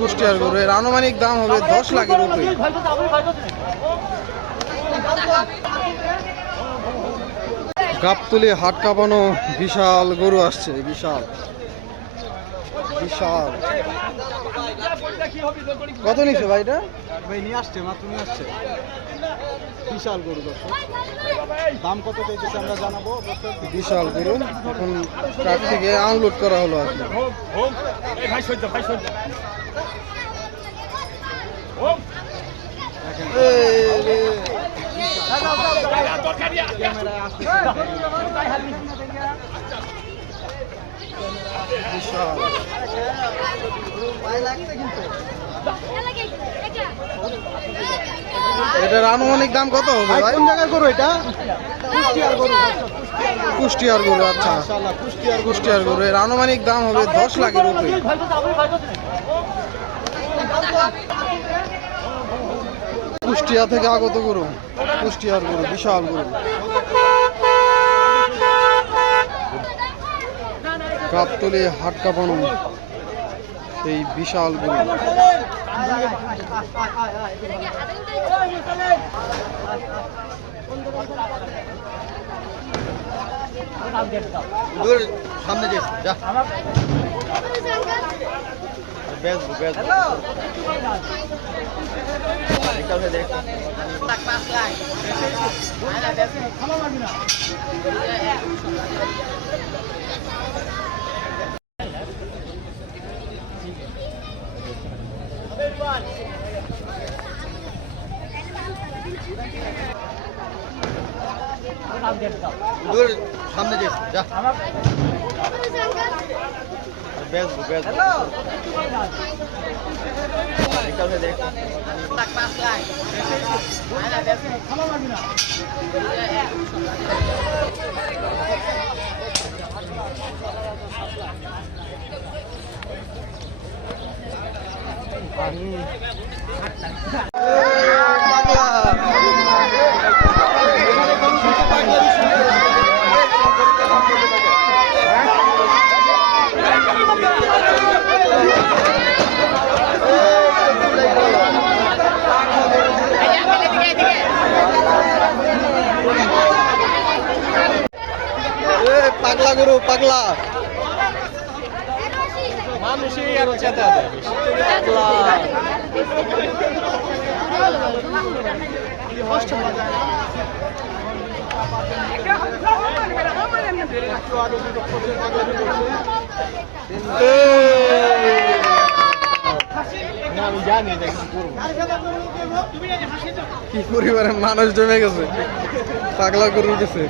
কুষ্টিয়ার গরু। এর আনুমানিক দাম হবে 10 লাখের উপরে। গাবতলী হাট কাঁপানো বিশাল গরু আসছে, বিশাল বিশাল। কত নিচ্ছে ভাই এটা? ভাই নিয়ে আসছে, মাত্র নিয়ে আসছে। বিশাল গরু দর্শক, দাম কত চাইতেছে আমরা জানাবো। বিশাল গরু এখন ট্রাক থেকে আনলোড করা হলো আর কি। বিশাল এটার আনুমানিক দাম কত হবে ভাই? কোন জায়গার গরু এটা? কুষ্টিয়ার গরু। কুষ্টিয়ার গরু, আচ্ছা মাশাআল্লাহ, কুষ্টিয়ার গরু। এর আনুমানিক দাম হবে 10 লাখের উপরে। কুষ্টিয়া থেকে আগত গরু, কুষ্টিয়ার গরু, বিশাল গরু। গাবতলী হাট কাঁপানো এই বিশাল গরু। সামনে যা সামনে যা পাগলা গরু, পাগলা মানুষই আর চেতা দেয় আমি জানি কি পরিবারের মানুষ জমে গেছে, পাগলা গরু গেছে।